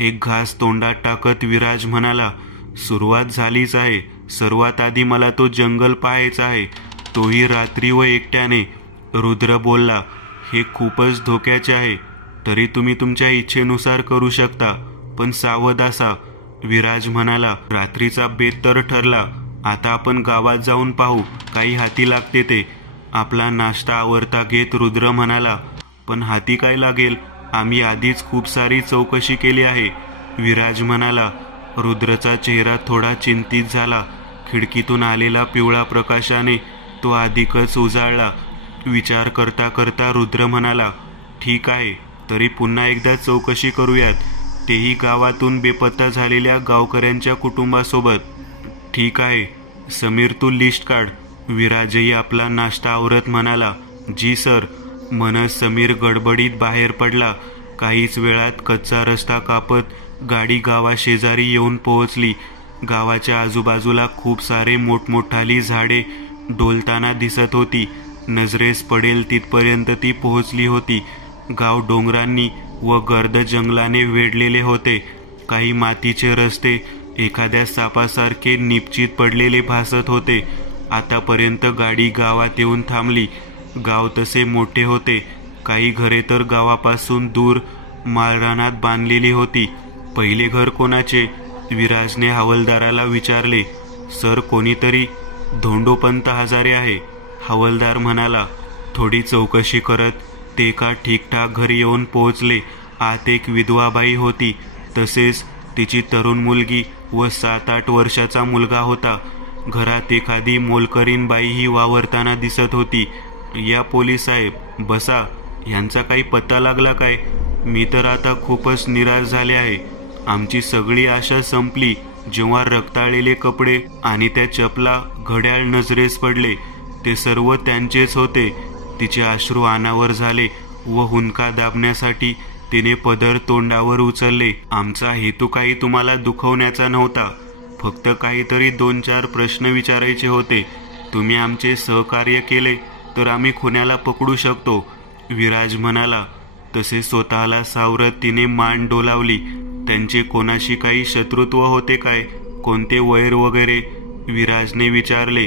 एक घास तोंडात टाकत विराज म्हणाला. सुरुवात झालीच आहे. सर्वात आधी मला तो जंगल पाहायचा आहे, तोही रात्री व एकट्याने. रुद्र बोलला. हे खूपच धोक्याचे आहे. तरी तुम्ही तुमच्या इच्छेनुसार करू शकता, पण सावध असा, विराज म्हणाला. रात्रीचा बेत तर ठरला. आता आपण गावात जाऊन पाहू काही हाती लागते ते. आपला नाश्ता आवरता घेत रुद्र म्हणाला. पण हाती काय लागेल? आम्ही आधीच खूप सारी चौकशी केली आहे, विराज म्हणाला. रुद्रचा चेहरा थोडा चिंतित झाला. खिडकीतून आलेला पिवळा प्रकाशाने तो अधिकच उजाळला. विचार करता करता रुद्र म्हणाला. ठीक आहे, तरी पुन्हा एकदा चौकशी करूयात, तेही गावातून बेपत्ता झालेल्या गावकऱ्यांच्या कुटुंबासोबत. ठीक आहे समीर, तू लिस्ट काढ, विराजही आपला नाश्ता आवरत म्हणाला. जी सर, म्हणत समीर गडबडीत बाहेर पडला. काहीच वेळात कच्चा रस्ता कापत गाडी गावाशेजारी येऊन पोहोचली. गावाच्या आजूबाजूला खूप सारे मोठमोठाली झाडे डोलताना दिसत होती. नजरेस पडेल तिथपर्यंत ती पोहोचली होती. गाव डोंगरांनी व गर्द जंगलाने वेढलेले होते. काही मातीचे रस्ते एखाद्या सापासारखे निपचित पडलेले भासत होते. आतापर्यंत गाडी गावात येऊन थांबली. गाव तसे मोठे होते. काही घरे तर गावापासून दूर माळरानात बांधलेली होती. पहिले घर कोणाचे? विराजने हवालदाराला विचारले. सर, कोणीतरी धोंडोपंत हजारे आहे, हवालदार म्हणाला. थोडी चौकशी करत ते एका ठीकठाक घरी येऊन पोहोचले. आत एक विधवा बाई होती, तसेच तिची तरुण मुलगी व 7-8 वर्षाचा मुलगा होता. घरात एखादी मोलकरीण बाईही वावरताना दिसत होती. या पोलीस साहेब, बसा. यांचा काही पत्ता लागला काय? मी तर आता खूपच निराश झाले आहे. आमची सगळी आशा संपली जेव्हा रक्ताळलेले कपडे आणि त्या चपला, घड्याळ नजरेस पडले. ते सर्व त्यांचेच होते. तिचे अश्रू अनावर झाले व हुंदका दाबण्यासाठी तिने पदर तोंडावर उचलले. आमचा हेतू काही तुम्हाला दुखवण्याचा नव्हता, फक्त काहीतरी 2-4 प्रश्न विचारायचे होते. तुम्ही आमचे सहकार्य केले तर आम्ही खुन्याला पकडू शकतो, विराज म्हणाला. तसे स्वतःला सावरत तिने मान डोलावली. त्यांचे कोणाशी काही शत्रुत्व होते काय? कोणते वैर वगैरे? विराजने विचारले.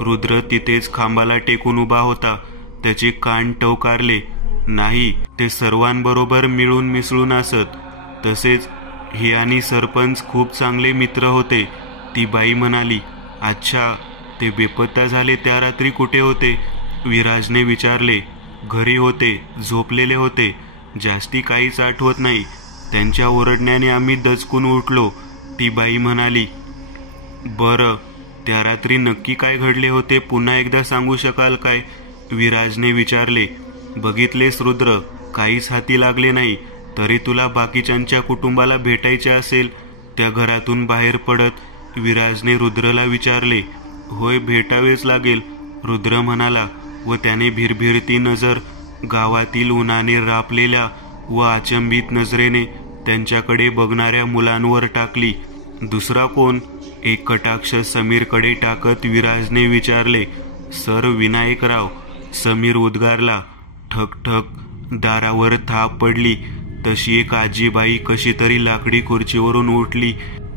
रुद्र तिथेच खांबाला टेकून उभा होता. त्याचे कान टवकारले. नाही, ते सर्वांबरोबर मिळून मिसळून असत. तसेच हे आणि सरपंच खूप चांगले मित्र होते, ती बाई म्हणाली. अच्छा, ते बेपत्ता झाले त्या रात्री कुठे होते? विराजने विचारले. घरी होते, झोपलेले होते. जास्ती काहीच आठवत नाही. त्यांच्या ओरडण्याने आम्ही दचकून उठलो, ती बाई म्हणाली. बरं, त्या रात्री नक्की काय घडले होते पुन्हा एकदा सांगू शकाल काय? विराजने विचारले. बघितलेस रुद्र, काहीच हाती लागले नाही. तरी तुला बाकीच्यांच्या कुटुंबाला भेटायचे असेल. त्या घरातून बाहेर पडत विराजने रुद्रला विचारले. होय, भेटावेच लागेल, रुद्र म्हणाला व त्याने भिरभिरती नजर गावातील उन्हाने रापलेल्या व अचंबित नजरेने त्यांच्याकडे बघणाऱ्या मुलांवर टाकली. दुसरा कोण? एक कटाक्ष समीरकडे टाकत विराजने विचारले. सर, विनायकराव, समीर उद्गारला. ठक ठक दारावर थाप पडली. तशी एक आजीबाई कशी तरी लाकडी खुर्चीवरून उठली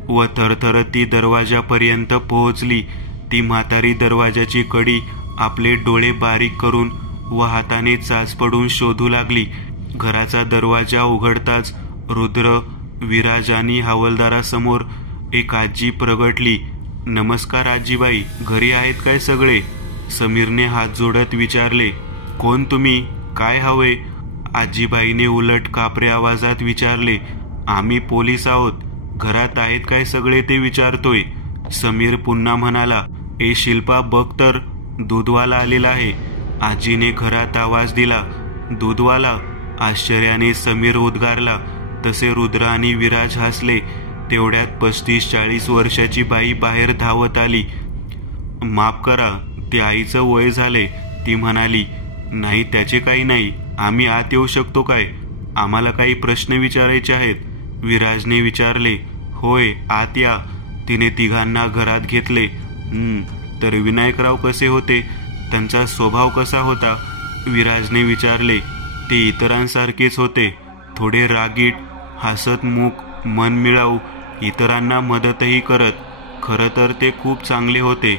व थरथरत ती दरवाजापर्यंत पोहोचली. ती म्हातारी दरवाजाची कडी आपले डोळे बारीक करून व हाताने चाच पडून शोधू लागली. घराचा दरवाजा उघडताच रुद्र, विराज आणि हवालदारासमोर एक आजी प्रगटली. नमस्कार आजीबाई, घरी आहेत काय सगळे? समीरने हात जोडत विचारले. कोण तुम्ही? काय हवे? आजीबाईने उलट कापऱ्या आवाजात विचारले. आम्ही पोलीस आहोत. घरात आहेत काय सगळे ते विचारतोय. समीर पुन्हा म्हणाला. ए शिल्पा, बघ तर, दूधवाला आलेला आहे. आजीने घरात आवाज दिला. दूधवाला? आश्चर्याने समीर उद्गारला. तसे रुद्र आणि विराज हसले. तेवढ्यात 35-40 वर्षाची बाई बाहेर धावत आली. माफ करा, ते आईचं वय झाले, ती म्हणाली. नाही, त्याचे काही नाही. आम्ही आत येऊ शकतो काय? आम्हाला काही प्रश्न विचारायचे आहेत, विराजने विचारले. होय, आत या. तिने तिघांना घरात घेतले. तर विनायकराव कसे होते? त्यांचा स्वभाव कसा होता? विराजने विचारले. ते इतरांसारखेच होते. थोडे रागीट, हसतमुख, मनमिळाऊ, इतरांना मदतही करत. खरं तर ते खूप चांगले होते,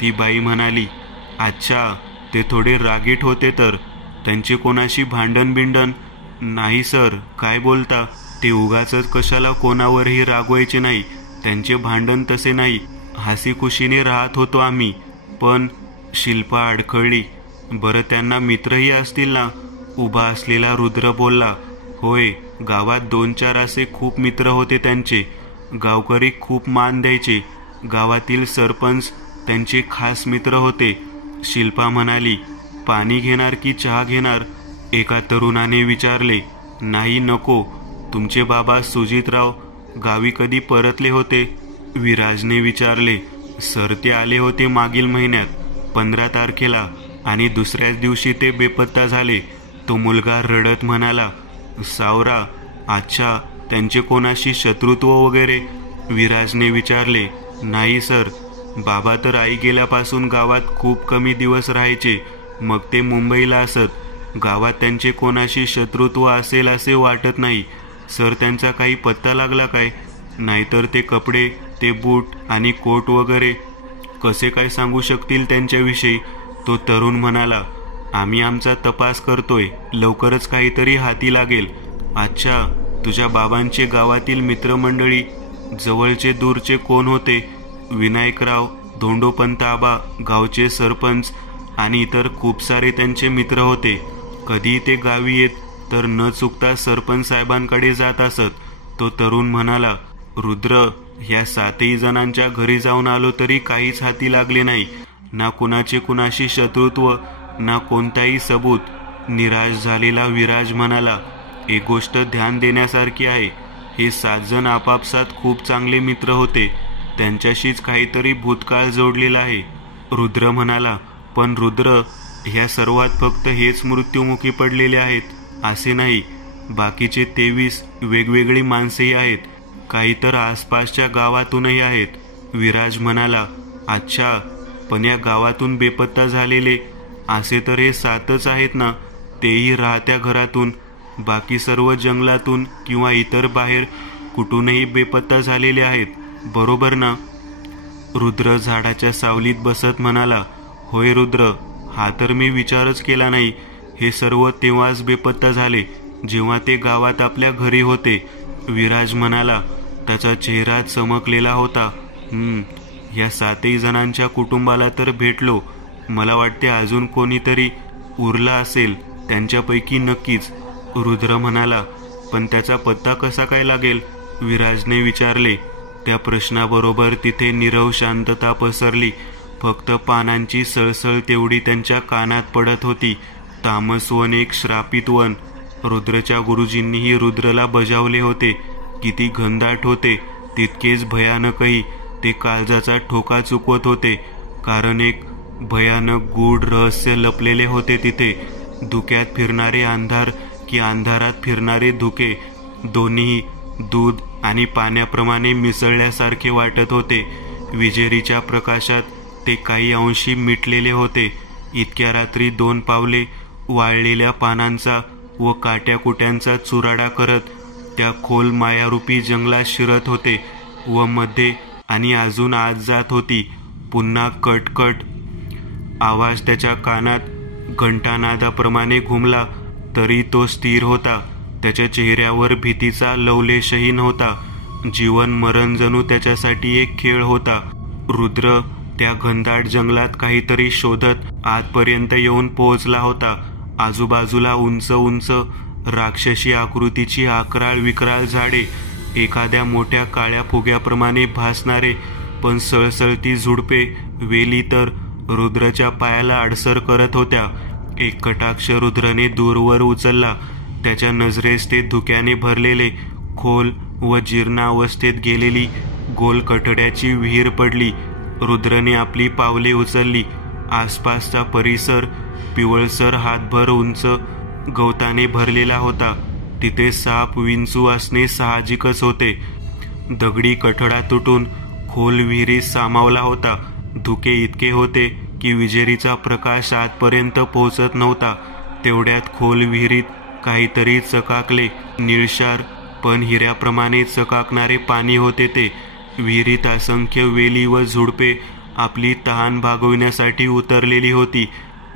ती बाई म्हणाली. अच्छा, ते थोडे रागीट होते तर? त्यांचे कोणाशी भांडण बिंडण? नाही सर, काय बोलता? ते उगाचच कशाला कोणावरही रागवायचे नाही. त्यांचे भांडण तसे नाही. हसीखुशीने राहत होतो आम्ही. पण शिल्पा अडखळली. बरं, त्यांना मित्रही असतील ना? उभा असलेला रुद्र बोलला. होय, गावात 2-4 असे खूप मित्र होते त्यांचे. गावकरी खूप मान द्यायचे. गावातील सरपंच त्यांचे खास मित्र होते, शिल्पा म्हणाली. पाणी घेणार की चहा घेणार? एका तरुणाने विचारले. नाही, नको. तुमचे बाबा सुजितराव गावी कधी परतले होते? विराजने विचारले. सर, ते आले होते मागील महिन्यात 15 तारखेला आणि दुसऱ्याच दिवशी ते बेपत्ता झाले, तो मुलगा रडत म्हणाला. सावरा? अच्छा, त्यांचे कोणाशी शत्रुत्व वगैरे? विराजने विचारले. नाही सर, बाबा तर आई गेल्यापासून गावात खूप कमी दिवस राहायचे, मग ते मुंबईला असत. गावात त्यांचे कोणाशी शत्रुत्व असेल असे वाटत नाही. सर, त्यांचा काही पत्ता लागला काय? नाहीतर ते कपडे, ते बूट आणि कोट वगैरे कसे काय सांगू शकतील त्यांच्याविषयी? तो तरुण म्हणाला, आम्ही आमचा तपास करतोय, लवकरच काहीतरी हाती लागेल. अच्छा, तुझ्या बाबांचे गावातील मित्रमंडळी जवळचे दूरचे कोण होते? विनायकराव, धोंडोपंत आबा, गावचे सरपंच आणि इतर खूप सारे त्यांचे मित्र होते. कधी ते गावी येत तर न चुकता सरपंच साहेबांकडे जात असत. तो तरुण म्हणाला, रुद्र, ह्या 7ही जणांच्या घरी जाऊन आलो तरी काहीच हाती लागले नाही. ना कुणाचे कुणाशी शत्रुत्व, ना कोणताही सबूत. निराश झालेला विराज म्हणाला, एक गोष्ट ध्यान देण्यासारखी आहे. हे 7 जण आपापसात खूप चांगले मित्र होते. त्यांच्याशीच काहीतरी भूतकाळ जोडलेला आहे. रुद्र म्हणाला, पण रुद्र, ह्या सर्वात फक्त हेच मृत्युमुखी पडलेले आहेत असे नाही. बाकीचे 23 वेगवेगळी माणसेही आहेत. काही तर आसपासच्या गावातूनही आहेत. विराज म्हणाला, अच्छा, पण या गावातून बेपत्ता झालेले असे तर हे 7च आहेत ना? तेही राहत्या घरातून. बाकी सर्व जंगलातून किंवा इतर बाहेर कुठूनही बेपत्ता झालेले आहेत, बरोबर ना? रुद्र झाडाच्या सावलीत बसत म्हणाला, होय रुद्र, हा तर मी विचारच केला नाही. हे सर्व तेव्हाच बेपत्ता झाले जेव्हा ते गावात आपल्या घरी होते. विराज म्हणाला, त्याचा चेहरा चमकलेला होता. या 7ही जणांच्या कुटुंबाला तर भेटलो. मला वाटते अजून कोणीतरी उरला असेल त्यांच्यापैकी नक्कीच. रुद्र म्हणाला, पण त्याचा पत्ता कसा काय लागेल? विराजने विचारले. त्या प्रश्नाबरोबर तिथे नीरव शांतता पसरली. फक्त पानांची सळसळ तेवढी त्यांच्या कानात पडत होती. तामसवन एक श्रापित वन. रुद्रच्या गुरुजींनीही रुद्रला बजावले होते. किती घनदाट होते, तितकेच भयानकही. ते काळजाचा ठोका चुकवत होते, कारण एक भयानक गूढ रहस्य लपलेले होते तिथे. धुक्यात फिरणारे अंधार की अंधारात फिरणारे धुके, दोन्ही दूध आणि पाण्याप्रमाणे मिसळल्यासारखे वाटत होते. विजेरीच्या प्रकाशात ते काही अंशी मिटलेले होते. इतक्या रात्री 2 पावले वाळलेल्या पानांचा व काट्याकुट्यांचा चुराडा करत त्या खोल मायारूपी जंगलात शिरत होते व मध्ये आणि अजून आत जात होती. पुन्हा कटकट आवाज त्याच्या कानात घंटानादाप्रमाणे घुमला, तरी तो स्थिर होता. त्याच्या चेहऱ्यावर भीतीचा लवलेशही नव्हता. जीवन मरण जणू त्याच्यासाठी एक खेळ होता. रुद्र त्या घनदाट जंगलात काहीतरी शोधत आतपर्यंत येऊन पोहोचला होता. आजूबाजूला उंच उंच राक्षसी आकृतीची अकराळ विक्राळ झाडे, एखाद्या मोठ्या काळ्या फुग्याप्रमाणे भासणारे पण सळसळती झुडपे, वेली तर रुद्रच्या पायाला अडसर करत होत्या. एक कटाक्ष रुद्रने दूरवर उचलला. त्याच्या नजरेस ते धुक्याने भरलेले, खोल व जीर्णावस्थेत गेलेली गोल कठड्याची विहीर पडली. रुद्रने आपली पावले उचलली. आसपासचा परिसर पिवळसर हातभर उंच गवताने भरलेला होता. तिथे साप विंचू असणे साहजिकच होते. दगडी कठडा तुटून खोल विहिरीत सामावला होता. धुके इतके होते की विजेरीचा प्रकाश आतपर्यंत पोहोचत नव्हता. तेवढ्यात खोल विहिरीत काहीतरी चकाकले. निळशार पण हिऱ्याप्रमाणे चकाकणारे पाणी होते ते. विहिरीत असंख्य वेली व झुडपे आपली तहान भागविण्यासाठी उतरलेली होती.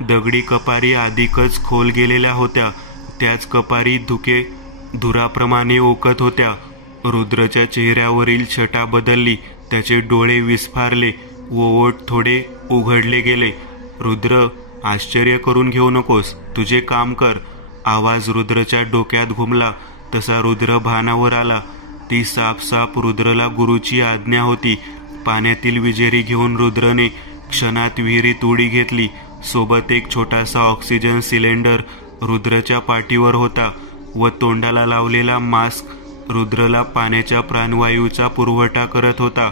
दगडी कपारी अधिकच खोल गेलेल्या होत्या. त्याच कपारी धुके धुराप्रमाणे ओकत होत्या. रुद्रच्या चेहऱ्यावरील छटा बदलली. त्याचे डोळे विस्फारले व ओठ थोडे उघडले गेले. रुद्र, आश्चर्य करून घेऊ नकोस, तुझे काम कर. आवाज रुद्रच्या डोक्यात घुमला तसा रुद्र भानावर आला. ती साफ रुद्रला गुरुची आज्ञा होती. पाण्यातील विजेरी घेऊन रुद्रने क्षणात विहिरीत उडी घेतली. सोबत एक छोटासा ऑक्सिजन सिलेंडर रुद्रच्या पाठीवर होता व तोंडाला लावलेला मास्क रुद्रला पाण्याच्या प्राणवायूचा पुरवठा करत होता.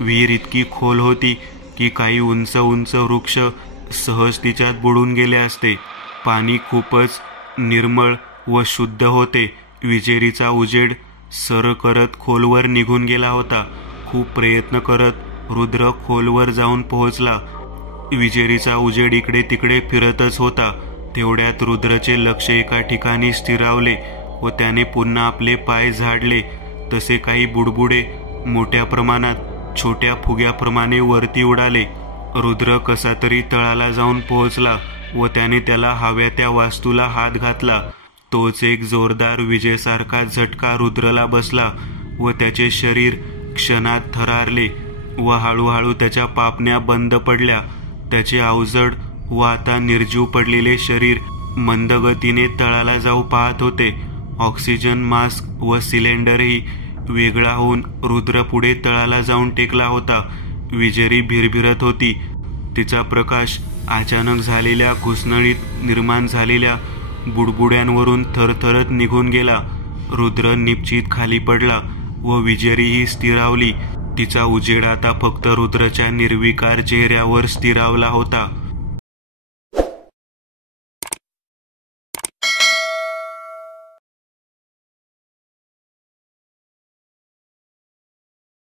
विहीर इतकी खोल होती की काही उंच उंच वृक्ष सहज तिच्यात बुडून गेले असते. पाणी खूपच निर्मळ व शुद्ध होते. विजेरीचा उजेड सर करत खोलवर निघून गेला होता. खूप प्रयत्न करत रुद्र खोलवर जाऊन पोहोचला. विजेरीचा उजेड इकडे तिकडे फिरतच होता. तेवढ्यात रुद्रचे लक्ष एका ठिकाणी स्थिरावले व त्याने पुन्हा आपले पाय झाडले. तसे काही बुडबुडे मोठ्या प्रमाणात छोट्या फुग्याप्रमाणे वरती उडाले. रुद्र कसा तरी तळाला जाऊन पोहोचला व त्याने त्याला हव्या त्या वास्तूला हात घातला. तोच एक जोरदार विजेसारखा झटका रुद्रला बसला व त्याचे शरीर क्षणात थरारले व हळूहळू त्याच्या पापण्या बंद पडल्या. त्याचे अवजड व आता निर्जीव पडलेले शरीर मंदगतीने तळाला जाऊ पाहत होते. ऑक्सिजन मास्क व सिलेंडरही वेगळा होऊन रुद्र पुढे तळाला जाऊन टेकला होता. विजेरी भिरभिरत होती. तिचा प्रकाश अचानक झालेल्या घुसणळीत निर्माण झालेल्या बुडबुड्यांवरून थरथरत निघून गेला. रुद्र निश्चित खाली पडला व विजेरीही स्थिरावली. तिचा उजेड आता फक्त रुद्रच्या निर्विकार चेहऱ्यावर स्थिरावला होता.